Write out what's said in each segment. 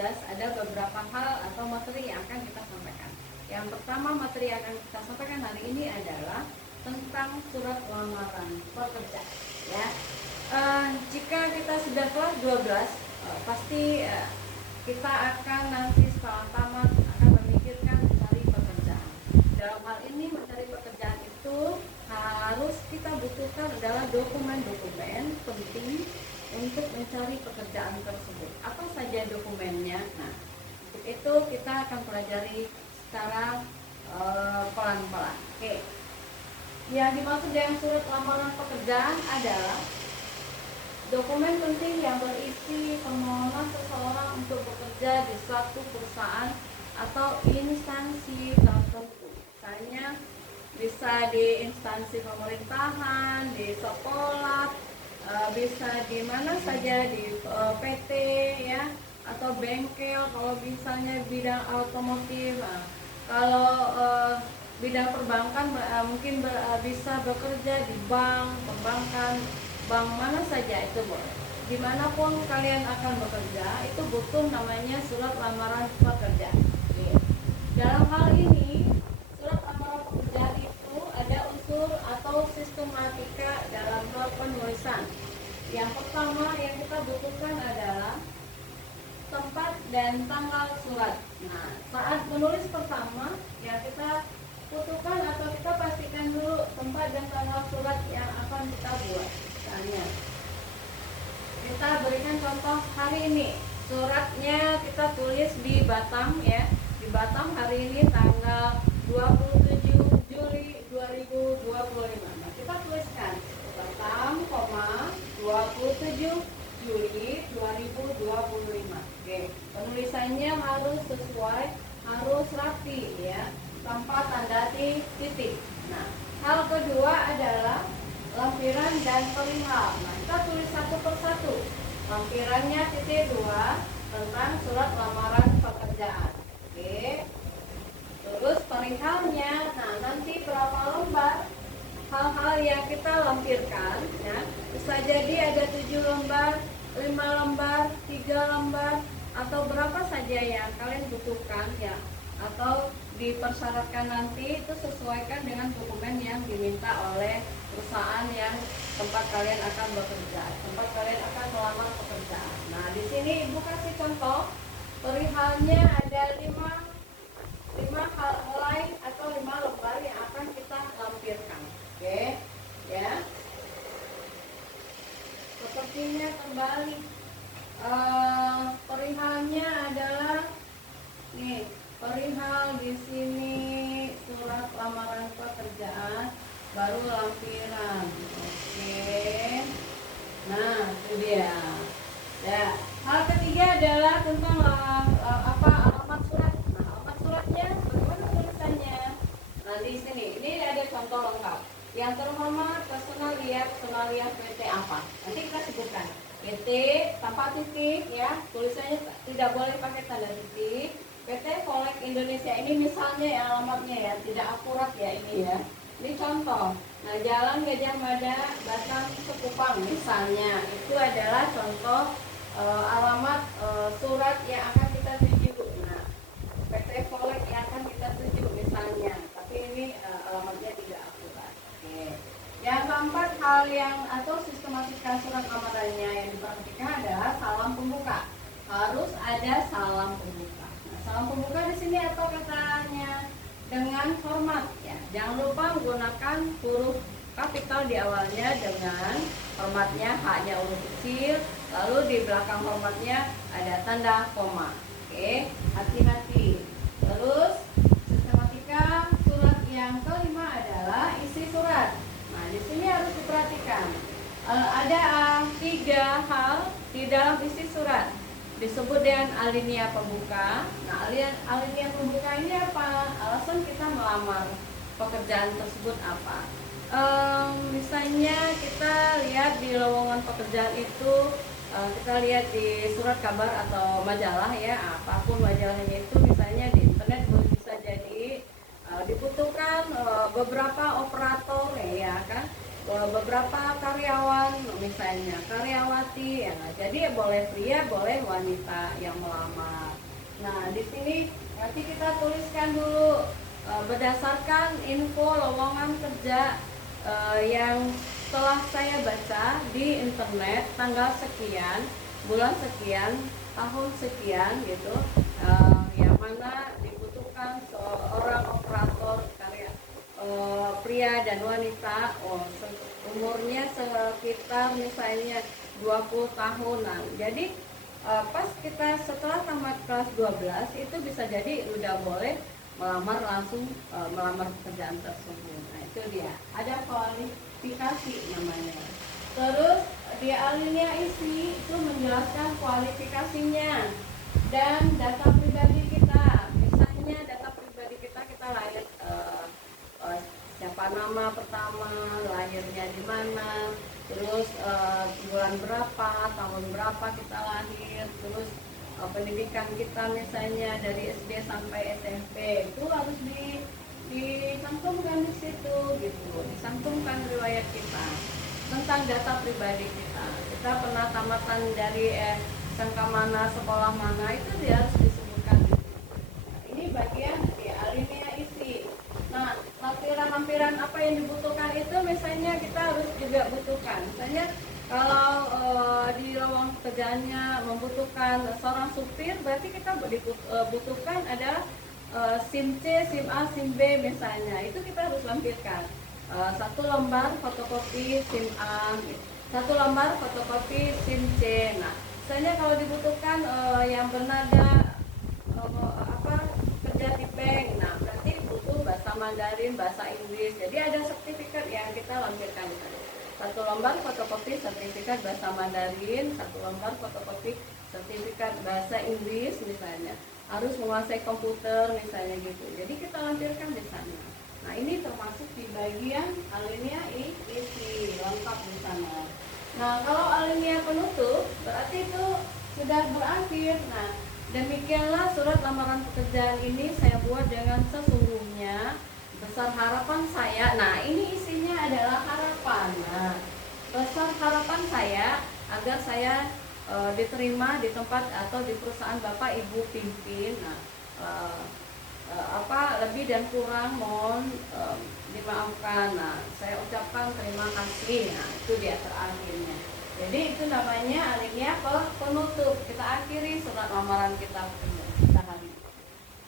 12 ada beberapa hal atau materi yang akan kita sampaikan. Yang pertama materi yang akan kita sampaikan hari ini adalah tentang surat lamaran pekerja. Ya, jika kita sudah kelas 12, pasti kita akan nanti setelah tamat akan memikirkan mencari pekerjaan. Dalam hal ini mencari pekerjaan itu harus kita butuhkan adalah dokumen-dokumen penting untuk mencari pekerjaan tersebut. Apa saja dokumennya? Nah, untuk itu kita akan pelajari secara pelan-pelan. Oke. Yang dimaksud dengan surat lamaran pekerjaan adalah dokumen penting yang berisi permohonan seseorang untuk bekerja di suatu perusahaan atau instansi tertentu. Misalnya bisa di instansi pemerintahan, di sekolah, bisa di mana saja, di PT ya, atau bengkel kalau misalnya bidang otomotif. Kalau bidang perbankan mungkin bisa bekerja di bank, perbankan, bank mana saja itu boleh. Dimanapun kalian akan bekerja itu butuh namanya surat lamaran pekerja. Dalam hal ini surat lamaran pekerjaan itu ada unsur atau sistematika dalam hal penulisan. Yang pertama yang kita butuhkan adalah tempat dan tanggal surat. Nah, saat menulis pertama ya kita butuhkan atau kita pastikan dulu tempat dan tanggal surat yang akan kita buat. Misalnya kita berikan contoh hari ini, suratnya kita tulis di Batam ya, di Batam hari ini tanggal 27 Juli 2025. Nah, kita tuliskan Batam, 27 Juli 2025. Oke, penulisannya harus sesuai, harus rapi ya, tanpa tanda titik. Nah, hal kedua adalah lampiran dan perihal. Nah, kita tulis satu persatu. Lampirannya titik 2 tentang surat lamaran pekerjaan. Oke. Terus perihalnya, nah nanti berapa lembar hal-hal yang kita lampirkan ya. Bisa jadi ada 7 lembar, 5 lembar, 3 lembar, atau berapa saja yang kalian butuhkan ya, atau dipersyaratkan nanti itu sesuaikan dengan dokumen yang diminta oleh perusahaan yang tempat kalian akan bekerja, tempat kalian akan melamar pekerjaan. Nah, di sini Ibu kasih contoh perihalnya ada 5 helai atau 5 lembar yang akan kita lampirkan. Oke, ya. Sepertinya kembali perihalnya adalah nih, perihal di sini surat lamaran pekerjaan baru lampiran. Oke. Nah, itu dia. Ya, hal ketiga adalah tentang alamat surat. Nah, alamat suratnya bagaimana tulisannya? Nah, di sini ini ada contoh lengkap. Yang terhormat personalia PT apa? Nanti kita sebutkan. PT tanpa titik ya, tulisannya tidak boleh pakai tanda titik. PT Volek Indonesia, ini misalnya ya alamatnya ya, tidak akurat ya ini ya. Ini contoh. Nah, Jalan Gajah Mada, Batam, Sekupang misalnya, itu adalah contoh alamat surat yang akan kita tuju. Nah, PT Volek yang akan kita tuju misalnya, tapi ini alamatnya tidak akurat. Oke. Yang keempat, hal yang atau sistematika surat lamarannya yang diperhatikan adalah salam pembuka. Harus ada salam pembuka. Nah, salam pembuka di sini apa katanya? Dengan hormat ya. Jangan lupa menggunakan huruf kapital di awalnya dengan hormatnya, haknya huruf kecil, lalu di belakang hormatnya ada tanda koma. Oke, hati-hati. Terus sistematika surat yang kelima adalah isi surat. Nah, di sini harus diperhatikan. Ada 3 hal di dalam isi surat. Disebut dengan alinea pembuka. Nah, alinea pembuka ini apa? Alasan kita melamar pekerjaan tersebut apa? Misalnya kita lihat di lowongan pekerjaan itu, kita lihat di surat kabar atau majalah ya, apapun majalahnya itu, misalnya di internet bisa jadi dibutuhkan beberapa operator ya kan, beberapa karyawan, misalnya karyawati ya. Jadi boleh pria boleh wanita yang melamar. Nah, di sini nanti kita tuliskan dulu berdasarkan info lowongan kerja yang telah saya baca di internet tanggal sekian, bulan sekian, tahun sekian gitu, yang mana dibutuhkan seorang operator karya pria dan wanita, umurnya sekitar misalnya 20 tahunan. Jadi pas kita setelah tamat kelas 12 itu bisa jadi udah boleh melamar langsung, melamar pekerjaan tersebut. Nah itu dia, ada kualifikasi namanya. Terus di alinea isi itu menjelaskan kualifikasinya dan data pribadi kita. Misalnya data pribadi kita lahir, siapa nama pertama, lahirnya di mana, terus bulan berapa, tahun berapa kita lahir, terus pendidikan kita misalnya dari SD sampai SMP itu harus dicantumkan di situ gitu, dicantumkan riwayat kita tentang data pribadi kita. Kita pernah tamatan dari SMK mana, sekolah mana, itu dia harus disebutkan gitu. Nah, ini bagian di alinea isi. Nah, lampiran-lampiran apa yang dibutuhkan itu misalnya kita harus juga butuhkan. Misalnya kalau di lowongan kerjaannya membutuhkan seorang supir, berarti kita butuhkan adalah SIM C, SIM A, SIM B misalnya. Itu kita harus lampirkan. 1 lembar fotokopi SIM A, 1 lembar fotokopi SIM C. Nah, misalnya kalau dibutuhkan yang bernada kerja di bank, nah berarti butuh bahasa Mandarin, bahasa Inggris. Jadi ada sertifikat yang kita lampirkan di sana. 1 lembar fotokopi sertifikat bahasa Mandarin, 1 lembar fotokopi sertifikat bahasa Inggris misalnya. Harus menguasai komputer misalnya gitu. Jadi kita lampirkan di sana. Nah ini termasuk di bagian alinea isi, lengkap di sana. Nah kalau alinea penutup berarti itu sudah berakhir. Nah demikianlah surat lamaran pekerjaan ini saya buat dengan sesungguhnya besar harapan saya. Nah ini isinya adalah harapan. Nah besar harapan saya agar saya diterima di tempat atau di perusahaan Bapak Ibu pimpin. Nah lebih dan kurang mohon dimaafkan. Nah saya ucapkan terima kasih. Nah itu dia terakhirnya. Jadi itu namanya alinea penutup. Kita akhiri surat lamaran kita hari.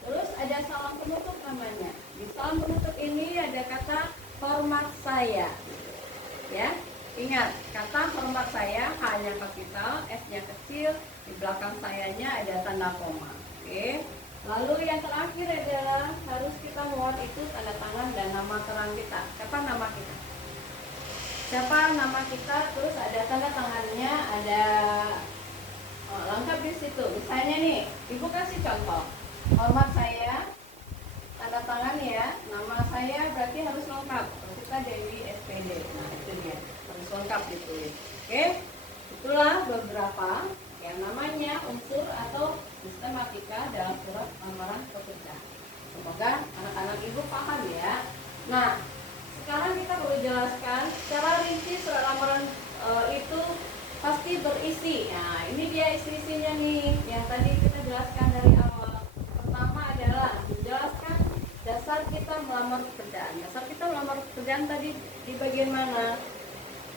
Terus ada salam penutup namanya. Di salam penutup ini ada kata hormat saya. Ya, ingat kata hormat saya, H-nya kapital, S-nya kecil, di belakang sayanya ada tanda koma. Oke. Lalu yang terakhir adalah harus kita muat itu tanda tangan dan nama terang kita. Siapa nama kita? Siapa nama kita? Terus ada tanda tangannya, ada lengkap di situ. Misalnya nih, Ibu kasih contoh. Hormat saya, tanda tangan ya, nama saya berarti harus lengkap. Kita dari SPD. Nah itu dia, harus lengkap ditulis. Oke, itulah beberapa yang namanya unsur atau sistematika dalam surat lamaran pekerjaan. Semoga anak-anak ibu paham ya. Nah, sekarang kita perlu jelaskan secara rinci surat lamaran itu pasti berisi. Nah, ini dia isi-isinya nih yang tadi kita jelaskan dari awal. Pertama adalah menjelaskan dasar kita melamar pekerjaan. Dasar kita melamar pekerjaan tadi di bagian mana?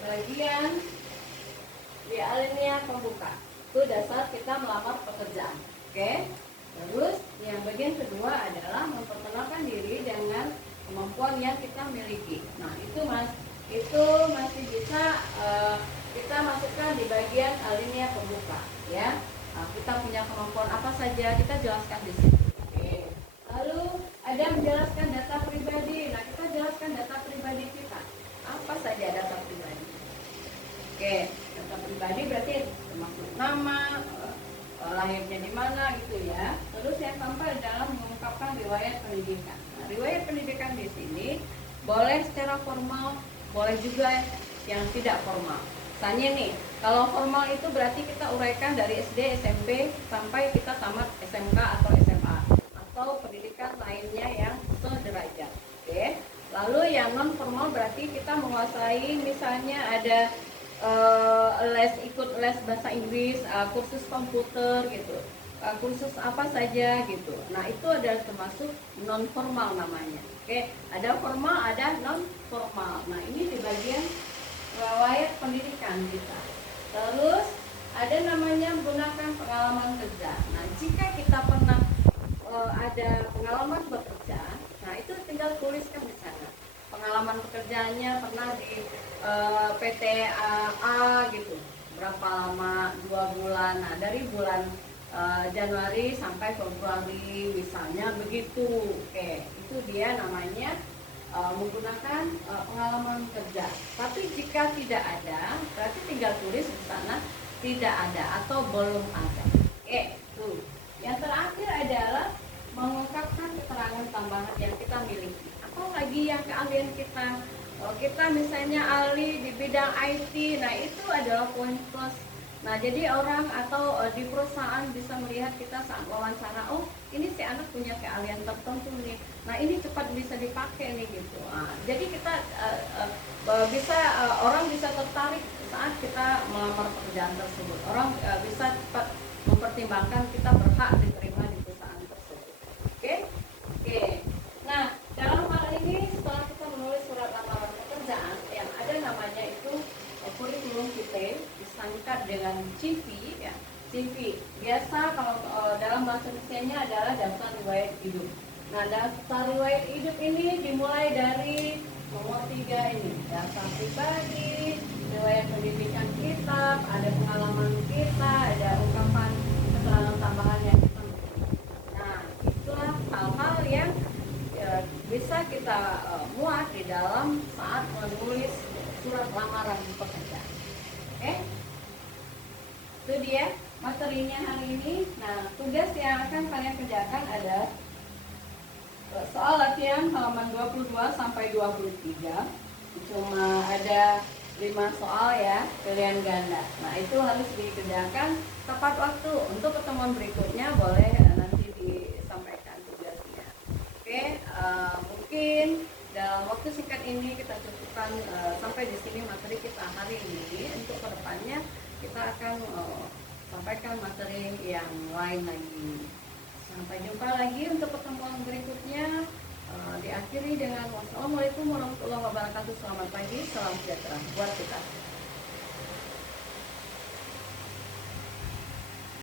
Bagian di alinea pembuka. Itu dasar kita melamar pekerjaan. Oke. Terus yang bagian kedua adalah memperkenalkan diri dengan kemampuan yang kita miliki. Nah itu masih bisa kita masukkan di bagian alinea pembuka ya. Nah, kita punya kemampuan apa saja kita jelaskan di situ. Oke. Lalu ada menjelaskan data pribadi. Nah kita jelaskan data pribadi kita. Apa saja data pribadi? Oke, data pribadi berarti termasuk nama, lahirnya di mana gitu ya. Terus yang keempat adalah mengungkapkan riwayat pendidikan. Nah, riwayat pendidikan di sini boleh secara formal, boleh juga yang tidak formal. Misalnya nih, kalau formal itu berarti kita uraikan dari SD, SMP sampai kita tamat SMK atau SMA atau pendidikan lainnya yang sederajat. Oke. Lalu yang non formal berarti kita menguasai misalnya ada ikut les bahasa Inggris, kursus komputer gitu. kursus apa saja gitu. Nah itu adalah termasuk non formal namanya. Oke, ada formal, ada non formal. Nah ini di bagian riwayat pendidikan kita. Terus ada namanya gunakan pengalaman kerja. Nah jika kita pernah ada pengalaman bekerja, nah itu tinggal tuliskan di sana. Pengalaman pekerjaannya pernah di PT A gitu, berapa lama, 2 bulan. Nah dari bulan Januari sampai Februari misalnya begitu. Oke, itu dia namanya menggunakan pengalaman kerja. Tapi jika tidak ada, berarti tinggal tulis di sana tidak ada atau belum ada. Oke, tuh. Yang terakhir adalah mengungkapkan keterangan tambahan yang kita miliki. Apalagi yang keahlian kita. Kita misalnya ahli di bidang IT, nah itu adalah poin plus. Nah jadi orang atau di perusahaan bisa melihat kita saat wawancara, oh ini si anak punya keahlian tertentu nih, nah ini cepat bisa dipakai nih gitu. Nah, jadi kita bisa orang bisa tertarik saat kita melamar pekerjaan tersebut. Orang bisa cepat mempertimbangkan kita berhak diterima di perusahaan tersebut. Oke, oke. Nah dalam hal ini setelah kita menulis surat lamaran pekerjaan yang ada namanya itu kurikulum vitae, disingkat dengan CV ya. CV biasa kalau dalam bahasa Indonesia adalah daftar riwayat hidup. Nah daftar riwayat hidup ini dimulai dari nomor 3 ini, daftar pribadi, riwayat pendidikan kita, ada pengalaman kita, ada ungkapan keterangan tambahan yang kita miliki. Nah itulah hal-hal yang bisa kita muat di dalam saat menulis surat lamaran pekerjaan. Oke, itu dia materinya hari ini. Nah tugas yang akan kalian kerjakan adalah soal latihan halaman 22 sampai 23. Cuma ada 5 soal ya, pilihan ganda. Nah itu harus dikerjakan tepat waktu. Untuk pertemuan berikutnya boleh nanti disampaikan tugasnya. Oke, mungkin dalam waktu singkat ini kita cukupkan sampai di sini materi kita hari ini. Untuk kedepannya kita akan sampaikan materi yang lain lagi. Sampai jumpa lagi untuk pertemuan berikutnya. Diakhiri dengan wassalamualaikum warahmatullahi wabarakatuh. Selamat pagi, salam sejahtera buat kita.